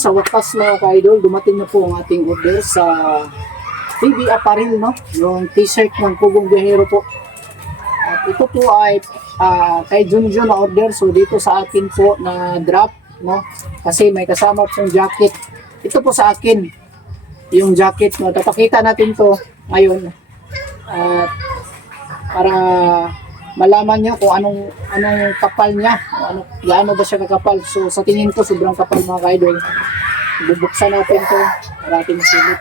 sa wakas mga ka-idol, dumating na po ang ating order sa PB Apparel, no? Yung t-shirt ng Pugong Biyahero po. At ito po ay kay Junjun na order. So dito sa akin po na drop, no? Kasi may kasama pong jacket. Ito po sa akin, yung jacket, no? Tapakita natin to ngayon. At para malaman niya kung anong kapal niya, gaano ba siya kakapal. So sa tingin ko sobrang kapal mga ka-idol. Bubuksan natin to para ating masilip.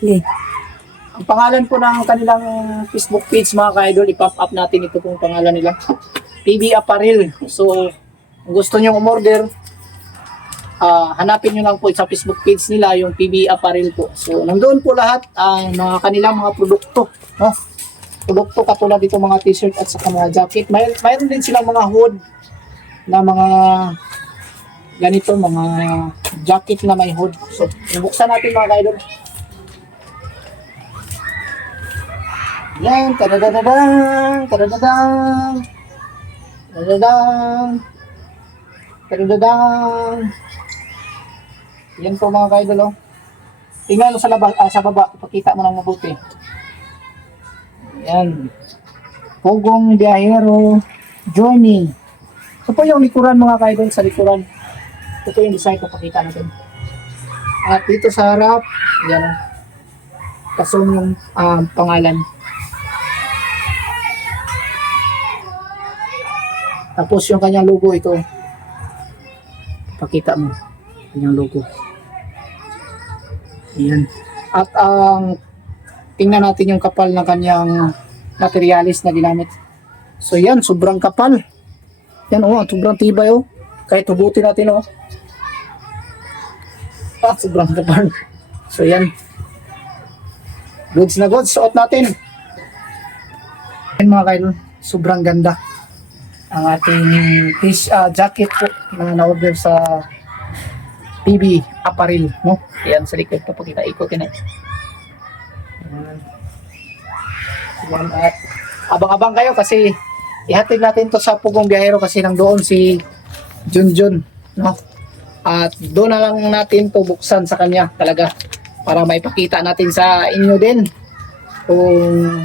Okay. Ang pangalan po ng kanilang Facebook page mga ka-idol, i-pop up natin ito pong pangalan nila. PB Apparel. So kung gusto niyo umorder, hanapin nyo lang po sa Facebook page nila yung PB Apparel po. So nandoon po lahat ang mga kanilang mga produkto, no? Produkto katulad dito mga t-shirt at saka mga jacket. Mayroon din silang mga hood na mga ganito, mga jacket na may hood. So nabuksan natin mga ka-idol. Yan, tadadadang, tadadadang, tadadadang, tadadadang. Yan po mga ka-idol, oh. Tingnan mo sa baba, ipakita mo ng mabuti. Yan. Pugong Biyahero Journey. Ito po yung likuran mga ka-idol, sa likuran. Ito po yung design ko, pakita natin. At dito sa harap, yan, oh. Kasong yung pangalan. Tapos yung kanyang logo ito. Pakita mo. Kanyang logo. Ayan. At tingnan natin yung kapal ng kanyang materialis na ginamit. So yan, sobrang kapal. Yan oh, sobrang tibay oh. Kahit hugutin natin oh. Sobrang kapal. So yan. Goods na goods, suot natin. Yan mga kaidol, sobrang ganda. Ang ating jacket po na na-order sa PB Apparel, no? Yan sa likod, papakita, ikotin natin. Yan, at abang-abang kayo kasi ihatid natin to sa Pugong Biyahero kasi nang doon si Junjun, no? At doon na lang natin to buksan sa kanya talaga para maipakita natin sa inyo din kung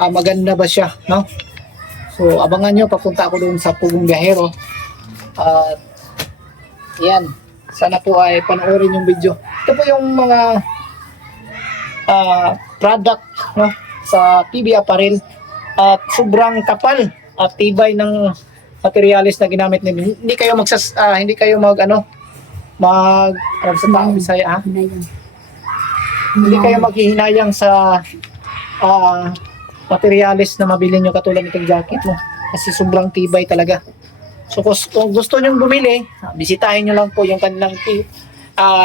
maganda ba siya, no? So abangan nyo, papunta ako doon sa Pugong Biyahero. At yan, sana po ay panoorin yung video. Ito po yung mga product, no, sa PB Apparel. At sobrang kapal at tibay ng materialis na ginamit nila. Hindi kayo hindi kayo Bisaya, ha? Hindi kayo maghihinayang sa materialis na mabili nyo katulad nitong jacket mo kasi sobrang tibay talaga. So kung gusto nyo bumili, bisitahin nyo lang po yung kanilang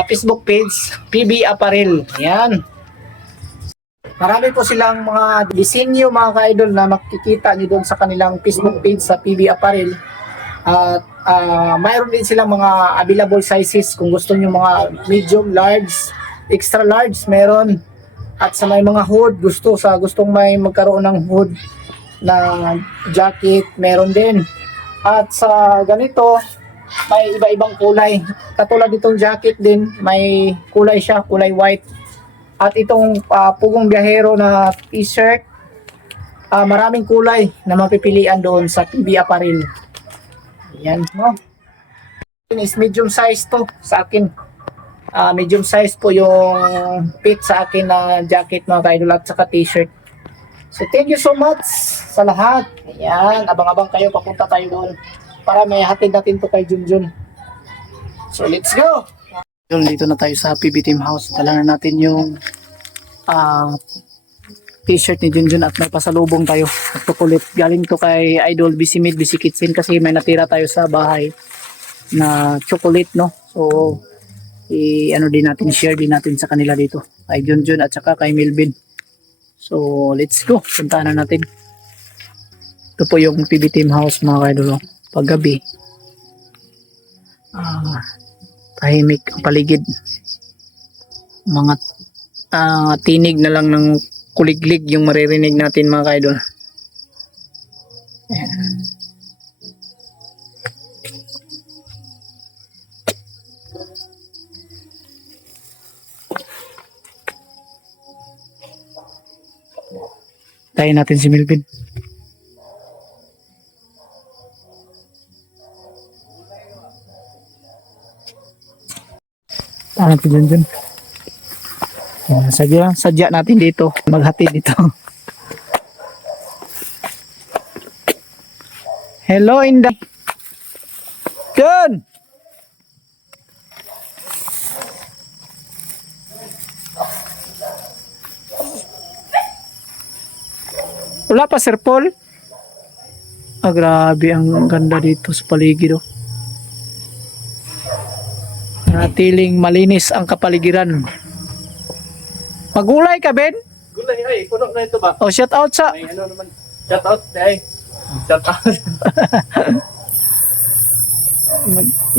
Facebook page, PB Apparel. Yan. Marami po silang mga disenyo mga ka-idol na makikita nyo doon sa kanilang Facebook page sa PB Apparel. At mayroon din silang mga available sizes kung gusto nyo mga medium, large, extra large meron. At sa may mga hood, gustong may magkaroon ng hood na jacket, meron din. At sa ganito, may iba-ibang kulay. Katulad itong jacket din, may kulay siya, kulay white. At itong Pugong Biyahero na t-shirt, maraming kulay na mapipilian doon sa PB Apparel. Yan, no? Is medium size to sa akin. Medium size po yung fit sa akin na jacket mga ka-idol at saka t-shirt. So thank you so much sa lahat. Ayan, abang-abang kayo, papunta tayo doon para may hatid natin to kay Junjun. So let's go! Dito na tayo sa PB Team House. Dala na natin yung t-shirt ni Junjun at may pasalubong tayo. Chocolate. Galing to kay Idol Busy Meal, Busy Kitchen kasi may natira tayo sa bahay na chocolate, no? So din natin, share din natin sa kanila dito kay Junjun at saka kay Melvin. So let's go, puntahan na natin. Ito po yung PB Team House mga kaidol. Paggabi tahimik ang paligid, mga tinig na lang ng kuliglig yung maririnig natin mga kaidol. Ayan. Tayo natin si Melvin. Tayo natin dyan. Sadya natin dito. Maghati dito. Hello, Inday. Kun! Wala pa, Sir Paul? Ah, grabe. Ang ganda dito sa paligid. Oh. Natiling malinis ang kapaligiran. Magulay ka, Ben? Gulay, ay, puno na ito ba? Oh, shout out sa... May ano naman. Shout out, ay. Shout out.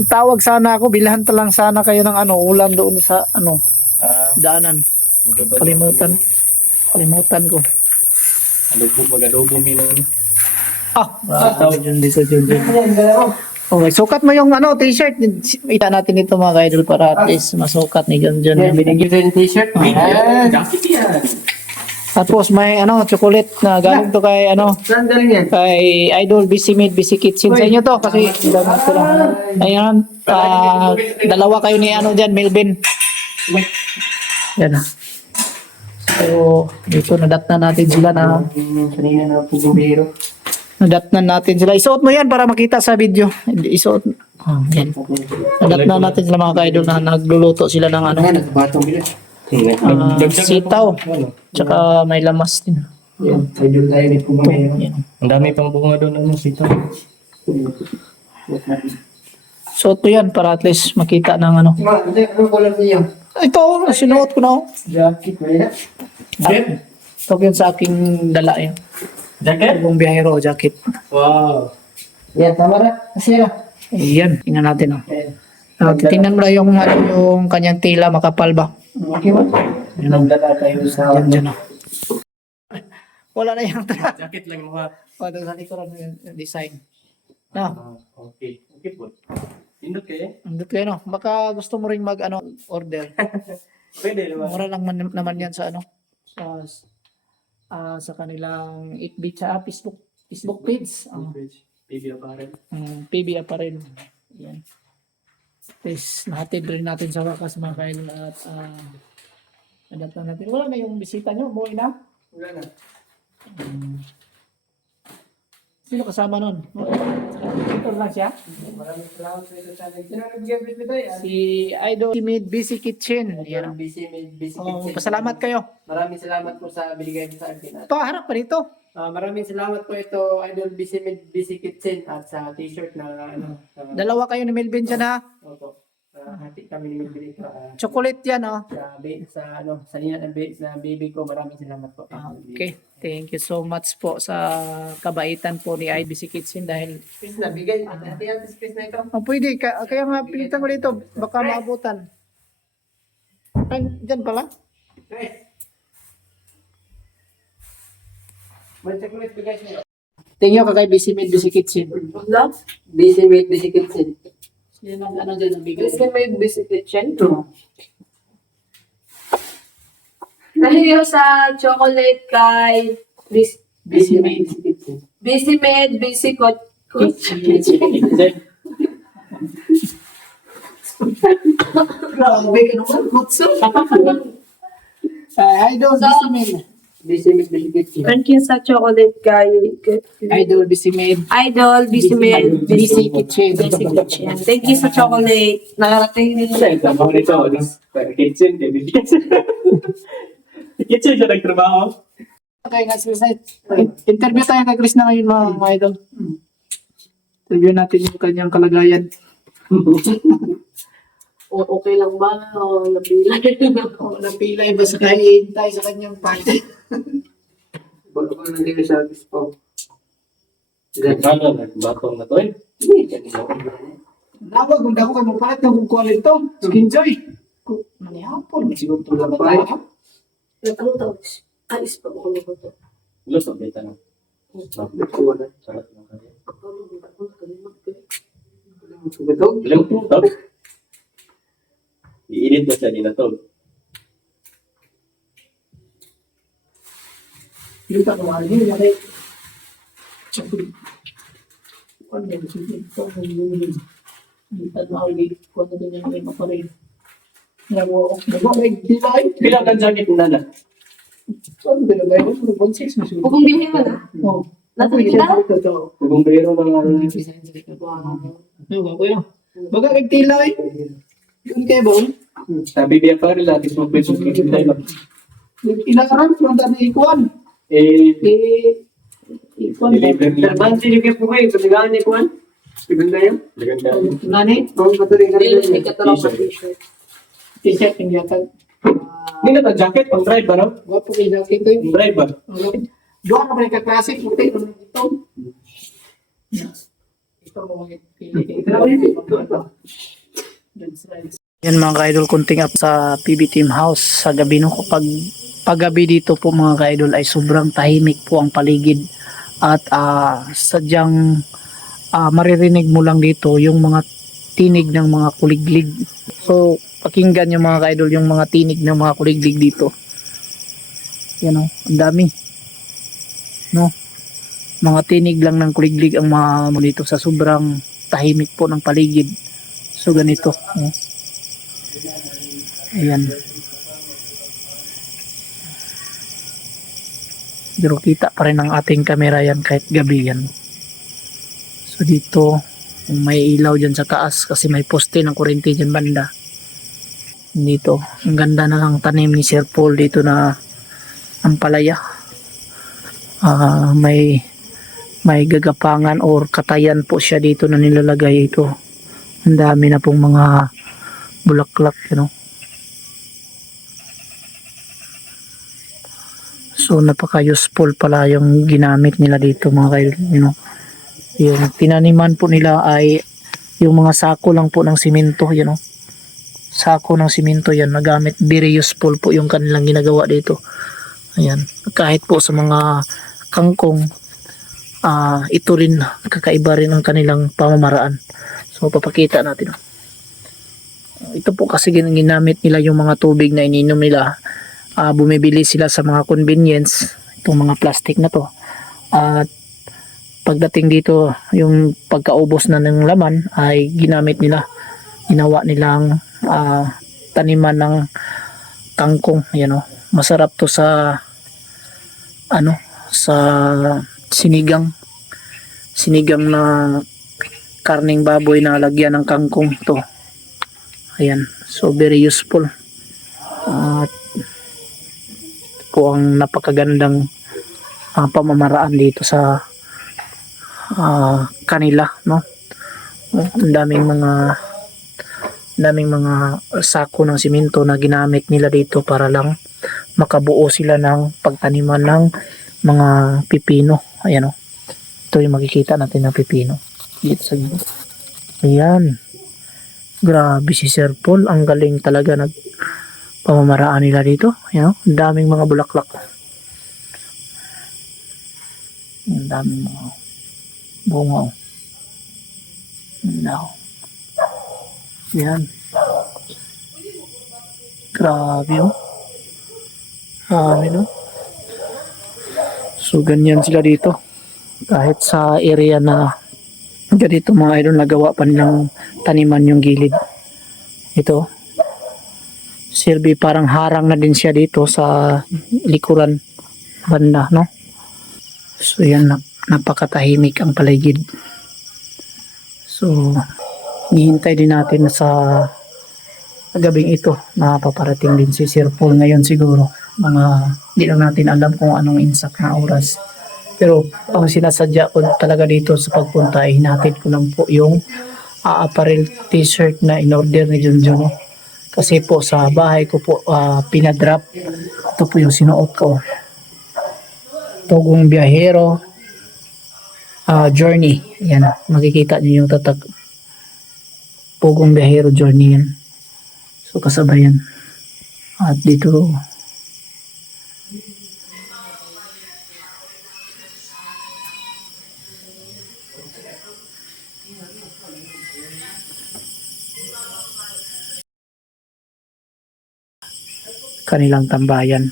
Tawag sana ako, bilhan ta lang sana kayo ng ano, ulam doon sa ano, Ah, daanan. Kalimutan. Kalimutan ko. Mag-adobo minong. Tawag yun dito, dyan. Okay, sukat mo yung ano, t-shirt. Ita natin ito mga ka-idol para at least masukat ni John John. Binigyan ko yung t-shirt. Jacket yan. Tapos may ano, chocolate na galing to kay ano, Saan galing yan? kay Idol Busy Made, Busy Kitchen sa inyo to kasi gamit ko lang. Ayun, dalawa kayo ni ano dyan, Melvin. Yan. So, dito nadatnan natin sila na Kanina na po bumiro. nadatnan natin sila. Isuot mo yan para makita sa video. Hindi, isuot. Oh, yan. Nadatnan natin sila mga ka-idol na nagluluto sila ng ano, Nagbatong bilis. sitaw. Tsaka may lamas din. Yan, idol tayo ni Pumamero. Yan. Ang dami pang bunga doon ng sitaw. Suot ko yan para at least makita ng ano. Ano color niyo? Ito, sinuot ko na. Oh. Jacket ba yan? Ito yun sa aking dala yun. Jacket? Ibang biyahero jacket. Wow. Yan, tama na. Kasi na. Ayan, tingnan natin. Oh. Yan. Titingnan mo lang yung kanyang tila makapal ba. Okay ba? Nagdala tayo sa... Diyan, dyan. Oh. Wala na yung Jacket lang mo ha. O, doon sa likuran mo yung design. No, Okay. Okay po. Indot kayo? andun kayo no. Baka gusto mo rin mag ano, order. Pwede naman. Mura lang naman yan sa ano. Sa kanilang FB sa Facebook page. PB apparel. PB Apparel. Yan. Tapos nahatid rin natin sa wakas mga kail at adapt na natin. Wala na yung bisita nyo. Buhay na. Wala na. Sino kasama nun? Ito lang siya. Maraming salamat sa ito sa akin. Sino nagbigyan ko ito tayo? Si Idol Made Busy Kitchen. Yan. Busy Oh, kitchen. pasalamat kayo. Maraming salamat po sa binigay mo sa akin. Ito, harap pa dito. Maraming salamat po ito, Idol Busy Kitchen at sa t-shirt na ano. Dalawa kayo ni Melvin dyan ha. Opo. Hati kami ni Milby dito. Chocolate yan oh. Sa nina ng baby ko, maraming salamat po. Okay. Thank you so much po sa kabaitan po ni IBC Kitchen dahil Space na, bigay. Hati-hati space na ito. pwede. Kaya nga pilitan ko dito. Baka maabutan. Ay, dyan pala. Guys. May chocolate bigay siya. Tingin ko kay Busy Made Busy Kitchen. Love, Busy Kitchen. Yan ang ano dyan ang bigay. Busy Made Busy Kitchen. Dahil sa chocolate kay Busy Kitchen. Busy Made Busy Grabe ka naman. Kutso. Idol Busy Made. Busy Kitchen. Thank you sa chocolate kay Idol Busy Made. Idol Busy Made Busy Kitchen. Busy Kitchen. Thank you sa chocolate. Nakarating din siya. Trabaho nito. Kitchen. Kitchen siya nagtrabaho. Okay, interview tayo kay Chris na ngayon mga idol. Interview natin yung kanyang kalagayan. Okay lang ba? O napilay? O napilay ba sa kahihintay sa kanyang party? Bago ko nang din sa service po. Ano, nagbatong na to eh. Nawag, kung ako kayo mapalit ng kukuha ito. Skinjoy. Manihapon. Siguro ito lang pa. Ano tawag? Alis pa ako nito. Luto, beta na. Sarap ng kanya. Luto. I-edit mo siya din na to. Dito ako ano yun, yari. Ano yun, sige, ito, dito na ako dito, kung ano din yung iba pa rin. Nag-tibay. Bilang ang jacket na na. Saan ba yung bayo? 1.6 na siya. Kung bihin mo na. Oo. Natuloy ka? Kung biro mga Baga nagtilay. Yun kayo ba? sabi biya pa rin natin mo pwede subscribe tayo. Ilaran, kung dami ikuan. Ikuan. Deliver lang. Bansi ni Kepo kayo, katigaan ni Kuan. Ibigay yun. Maganda. Nani? Oo, matuloy ka Hindi, rin. may katalong sa t-shirt. T-shirt yung yatag. Hindi na jacket pang drive ano? Gwapo kayo jacket ko yun. Pang drive ba? Doon na may kaklase, puti. Ito. Ito mo mga yan mga ka-idol, kunting up sa PB Team House sa gabi no. Paggabi dito po mga ka-idol ay sobrang tahimik po ang paligid at sadyang maririnig mo lang dito yung mga tinig ng mga kuliglig. So pakinggan yung mga ka-idol yung mga tinig ng mga kuliglig dito. Yan o, ang dami. No? Mga tinig lang ng kuliglig ang mga dito sa sobrang tahimik po ng paligid. So ganito. No? Ayan. Pero kita pa rin ang ating camera yan kahit gabi yan. So dito, may ilaw dyan sa taas kasi may poste ng kuryente dyan banda. Dito, ang ganda na ng tanim ni Sir Paul dito na ampalaya. May gagapangan or katayan po siya dito na nilalagay ito. Ang dami na pong mga bulaklak, you know. So napaka-useful pala yung ginamit nila dito mga kayo, you know. Yung tinaniman po nila ay yung mga sako lang po ng simento, you know. Sako ng simento yan, nagamit, very useful po yung kanilang ginagawa dito. Ayan, kahit po sa mga kangkong, ito rin, kakaiba rin ang kanilang pamamaraan. So papakita natin. Ito po kasi ginamit nila yung mga tubig na ininom nila. Bumibili sila sa mga convenience, itong mga plastic na to. At pagdating dito, yung pagkaubos na ng laman ay ginamit nila. Ginawa nilang taniman ng kangkong. Ayan, oh. Masarap to sa sa sinigang na karning baboy na lagyan ng kangkong to. Ayan, so very useful. At po ang napakagandang pamamaraan dito sa kanila, no? Ang daming mga sako ng simento na ginamit nila dito para lang makabuo sila ng pagtaniman ng mga pipino. Ayan, oh. Ito yung makikita natin ng pipino dito sa gilid. Ayan. Grabe si Sir Paul, ang galing talaga pamamaraan nila dito. Ayan, oh. Ang daming mga bulaklak. Ang daming mga bunga. Now. Ayan. Grabe, oh. Grabe, no? So, ganyan sila dito. Kahit sa area na ganito mga idol, nagawa pa nilang taniman yung gilid. Ito. Silbi parang harang na din siya dito sa likuran banda, no? So, yan. Napakatahimik ang paligid. So, hihintay din natin sa gabing ito na paparating din si Sir Paul ngayon siguro. Hindi lang natin alam kung anong insak na oras. Pero ang sinasadya ko talaga dito sa pagpunta ay hinatid ko lang po yung apparel t-shirt na in-order ni Junjun. Kasi po sa bahay ko po pinadrop. Ito po yung sinuot ko. Tugong Biyahero Journey. Yan, makikita niyo yung tatag. Pugong Biyahero Journey yan. So kasabayan. At dito kanilang tambayan.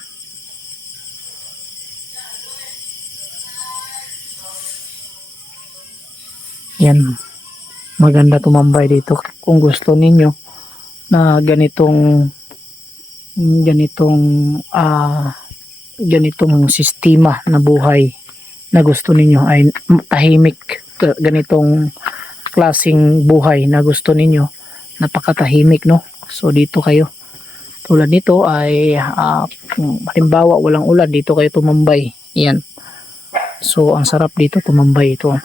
Yan, maganda tumambay dito kung gusto ninyo na ganitong sistema na buhay na gusto ninyo ay tahimik, ganitong klasing buhay na gusto ninyo, napakatahimik, no? So dito kayo, tulad nito ay halimbawa walang ulan, dito kayo tumambay. Yan, so ang sarap dito tumambay. Ito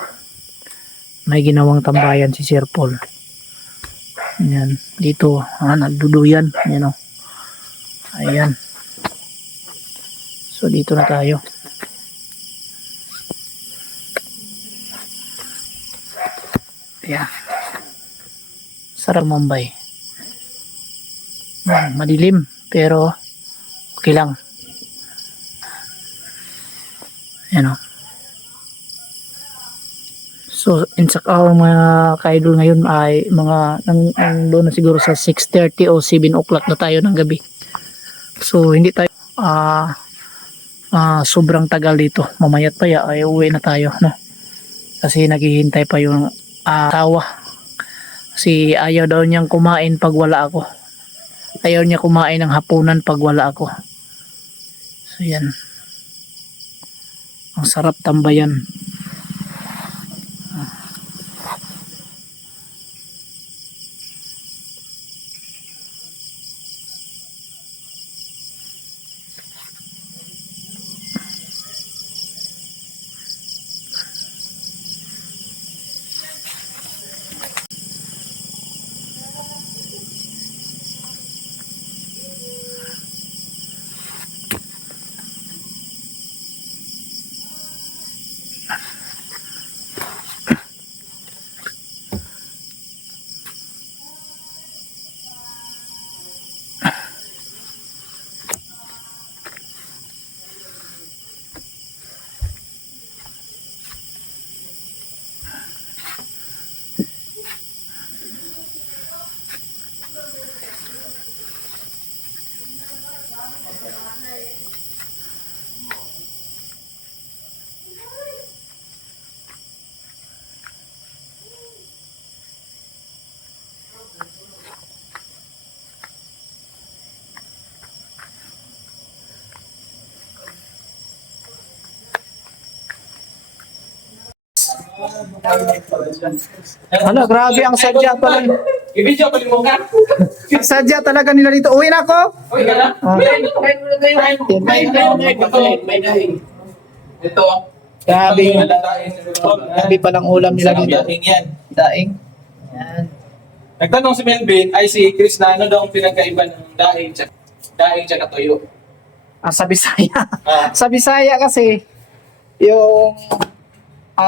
may ginawang tambayan si Sir Paul. Yan, dito nagduduyan, yan, oh. Ayan, so dito na tayo. Ayan, sarap mambay. Madilim pero okay lang. Ayan, oh. So insak our mga ka-idol ngayon ay mga doon na siguro sa 6:30 o 7 o'clock na tayo ng gabi. So hindi tayo sobrang tagal dito. Mamayat pa ya ay uwi na tayo, no? Kasi naghihintay pa yung asawa. Kasi ayaw daw niyang kumain pag wala ako. Ayaw niya kumain ng hapunan pag wala ako. So yan. Ang sarap tambayan. Ano, grabe ang sadya pala. I-video ko mo ka. Sadya talaga nila dito. Uwi na ako. Uy, ka na? Oh. May daing. Ito. Grabe. Malalain. Grabe palang ulam nila dito. Daing yan. Daing. Yan. Nagtanong si Melvin, ay si Chris na ano daw ang pinagkaiba ng daing tsaka toyo. Sa Bisaya. Ah. Sa Bisaya kasi, yung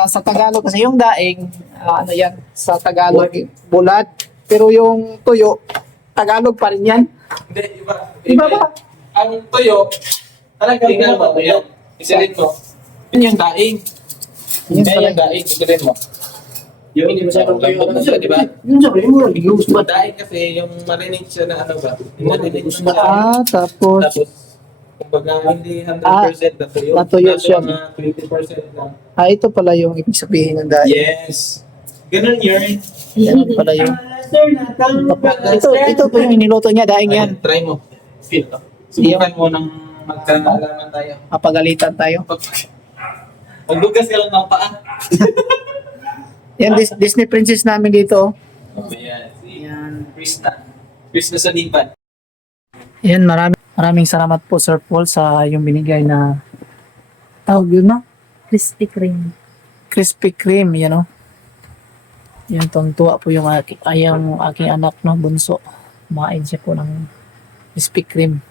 sa Tagalog kasi yung daing, ano yan, sa Tagalog, bulad. Pero yung tuyo, Tagalog pa rin yan. Hindi, iba. Iba ba? Ang toyo, talagang tingnan mo, toyo. Isilin mo. Yun yung daing. Yun Yan pala. yung daing, isilin mo. Yung hindi masyadong toyo na siya, di ba? Yun sabi mo, bigos ba? Daing kasi yung marinig siya na ano ba? Yung marinig siya. Tapos, Tapos, kumbaga hindi 100% na toyo. natuyo siya. Mga 20% lang. ito pala yung ibig sabihin ng daing. Yes. Ganun yun. Yan pala yung, ito po yung iniluto niya, daing yan. Ayan, try mo. Feel to. Subukan mo ng magkakaalaman tayo. Mapagalitan tayo. Magbugas ka lang ng paa. Yan, Disney princess namin dito. Oh, yan. Si Yan. Krista. Krista sa lipan. Yan, maraming salamat po Sir Paul sa yung binigay na tawag yun, no? Krispy Kreme. Krispy Kreme, yan, no? Yan, tuwa po yung aking anak, no? Bunso. Kumain siya po ng Krispy Kreme.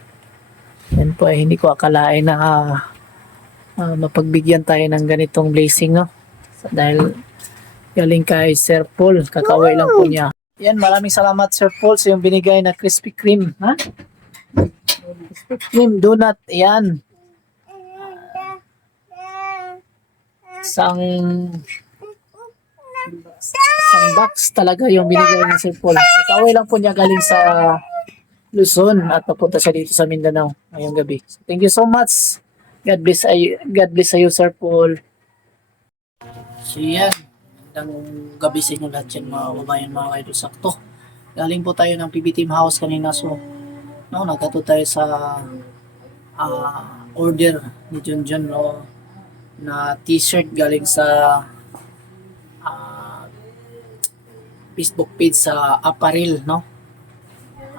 Yan po, hindi ko akalain na mapagbigyan tayo ng ganitong blessing, no? Dahil galing kay Sir Paul, kakaway lang po niya. Yan, maraming salamat Sir Paul sa yung binigay na Krispy Kreme, ha? Krispy Kreme donut, yan. Isang box talaga yung binigay ni Sir Paul. Kakaway lang po niya galing sa Luzon at papunta siya dito sa Mindanao ngayong gabi. So, thank you so much. God bless you, Sir Paul. So yan, Magandang gabi sa inyo lahat yan mga kababayan, mga idol. Sakto. Galing po tayo ng PB Team House kanina. So, no, nagkato tayo sa order ni Junjun, no, na t-shirt galing sa ah, Facebook page sa Apparel, no?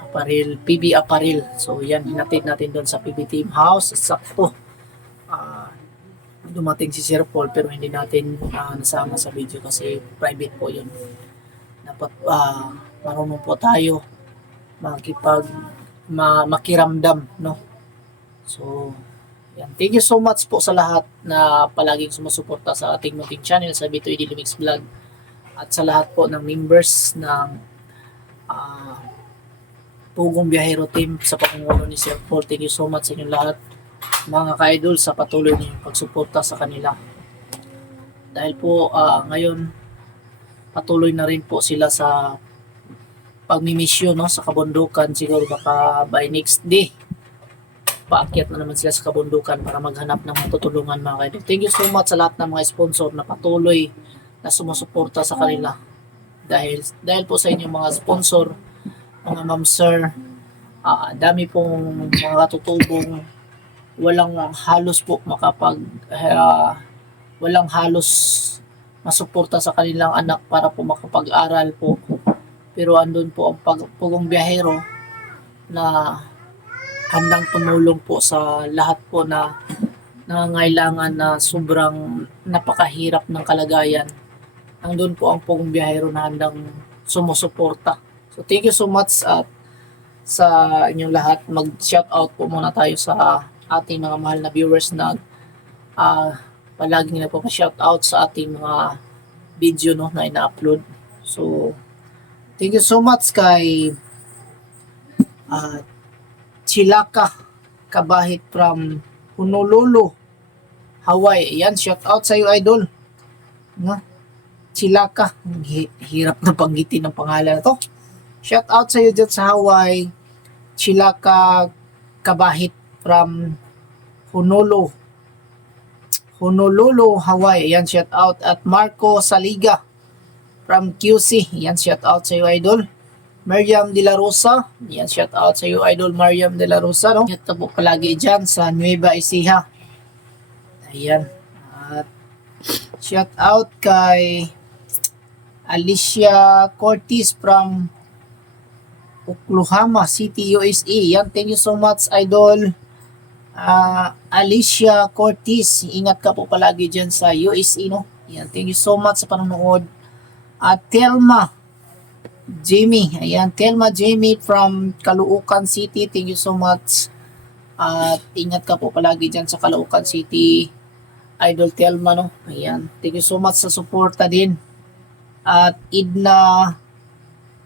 Apparel, PB Apparel. So, yan, hinatid natin doon sa PB Team House. Sakto. Ah, dumating si Sir Paul pero hindi natin nasama sa video kasi private po yun. Dapat marunong po tayo makiramdam, no? So, yan. Thank you so much po sa lahat na palaging sumusuporta sa ating munting channel sa Bitoy Dilimix Vlog at sa lahat po ng members ng Pugong Biyahero Team sa pangungulo ni Sir Paul. Thank you so much sa inyong lahat mga ka-idol sa patuloy niyong pagsuporta sa kanila. Dahil po ngayon patuloy na rin po sila sa pagmimisyon, no, sa kabundukan. Siguro baka by next day paakyat na naman sila sa kabundukan para maghanap ng matutulungan mga ka-idol. Thank you so much sa lahat ng mga sponsor na patuloy na sumusuporta sa kanila. Dahil po sa inyong mga sponsor, mga ma'am sir, dami pong mga katutubong walang halos po walang halos masuporta sa kanilang anak para po makapag-aral po. Pero andun po ang Pugong Biyahero na handang tumulong po sa lahat po na nangangailangan na sobrang napakahirap ng kalagayan. Andun po ang Pugong Biyahero na handang sumusuporta. So thank you so much at sa inyong lahat. Mag-shout out po muna tayo sa ating mga mahal na viewers na palagi nila po shout out sa ating mga video, no, na ina-upload. So thank you so much kay Chilaka Kabahit from Honolulu, Hawaii. Yan, shout out sa iyo idol, no? Chilaka, hirap na panggitin ng pangalan na to. Shout out sa iyo dyan sa Hawaii, Chilaka Kabahit from Honolulu, Hawaii. Yan, shout out. At Marco Saliga from QC. Yan, shout out sa iyo idol. Mariam De La Rosa. Yan, shout out sa iyo idol Mariam De La Rosa, no? Ito po palagi dyan sa Nueva Ecija. Ayan. At shout out kay Alicia Cortez from Oklahoma City, USA. Yan, thank you so much idol Alicia Cortez. Ingat ka po palagi dyan sa USA, no? Yan, thank you so much sa panonood. At Telma Jamie. Ayan, Telma Jamie from Caloocan City. Thank you so much. At ingat ka po palagi dyan sa Caloocan City, idol Telma, no? Ayan, thank you so much sa suporta din. At Idna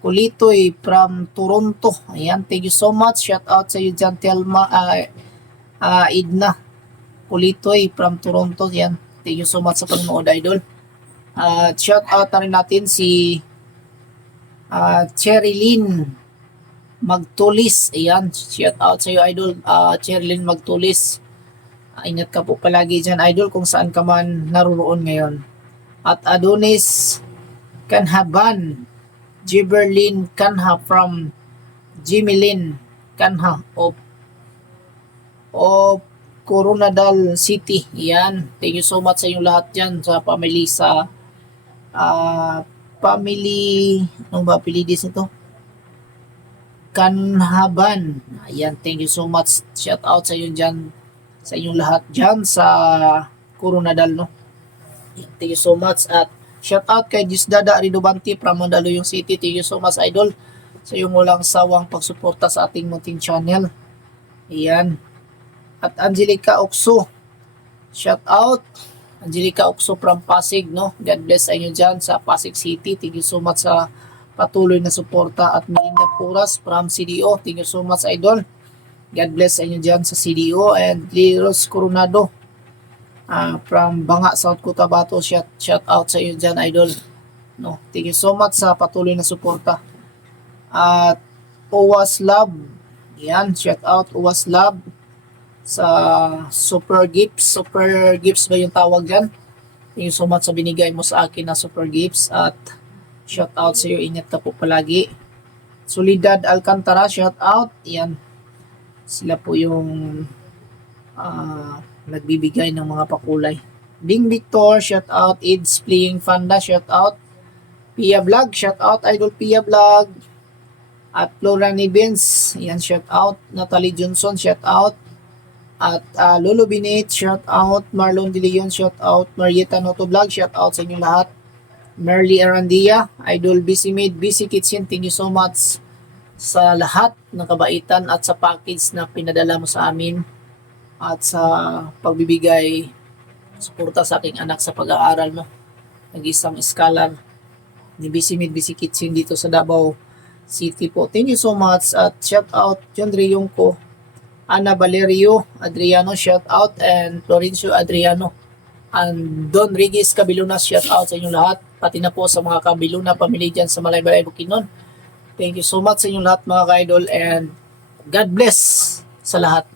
Kulitoy from Toronto. Ayan, thank you so much. Shout out sa iyo dyan, Telma, Idna Kulitoy from Toronto. Yan, thank you so much sa panonood idol. At shout out na rin natin si Cherilyn Magtulis. Ayan, shout out sa iyo idol, Cherilyn Magtulis. Ingat ka po palagi dyan idol kung saan ka man naroon ngayon. At Adonis Kanhaban, Jiberlin Kanha from Jimilin Kanha of Coronadal City. Yan, thank you so much sa inyong lahat dyan sa family sa family, ano ba pilidis ito? Kanhaban. Ayan, thank you so much. Shout out sa iyo dyan, sa inyong lahat dyan sa Coronadal, no? Ayan, thank you so much. At shout out kay Gisdada Ridobante from Mandaluyong City. Thank you so much idol sa iyong walang sawang pagsuporta sa ating munting channel. Ayan. At Angelica Okso, shout out Angelica Okso from Pasig, no? God bless sa inyo dyan sa Pasig City. Thank you so much sa patuloy na suporta. At Melinda Puras from CDO. Thank you so much idol. God bless sa inyo dyan sa CDO. And Liros Coronado from Banga, South Cotabato. Shout out sa inyo dyan idol, no? Thank you so much sa patuloy na suporta. At Owas Love. Yan, shout out Owas Love sa Super Gifts ba yung tawag dyan? Thank you so much sa binigay mo sa akin na super gifts at shout out sa iyo. Ingat ka po palagi. Solidad Alcantara, shout out. Yan. Sila po yung nagbibigay ng mga pakulay. Bing Victor, shout out. Ids Playing Fanda, shout out. Pia Vlog, shout out. Idol Pia Vlog. At Flora Nibens, yan, shout out. Natalie Johnson, shout out. At Lolo Binate, shout out. Marlon De Leon, shout out. Marieta Noto Vlog, shout out sa inyo lahat. Merly Arandia, Idol Busy Made, Busy Kitchen, thank you so much sa lahat ng kabaitan at sa package na pinadala mo sa amin at sa pagbibigay suporta sa aking anak sa pag-aaral mo. Nag-isang scholar ni Busy Made, Busy Kitchen dito sa Davao City po. Thank you so much at shout out John Reyongko, Ana Valerio Adriano, shout out, and Florencio Adriano and Don Regis Cabilunas, shout out sa inyong lahat, pati na po sa mga Kabiluna family dyan sa Malaybalay, Bukidnon. Thank you so much sa inyong lahat mga ka-idol, and God bless sa lahat.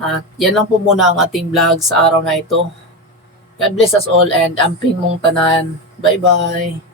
At yan lang po muna ang ating vlog sa araw na ito. God bless us all and amping mong tanan. Bye bye.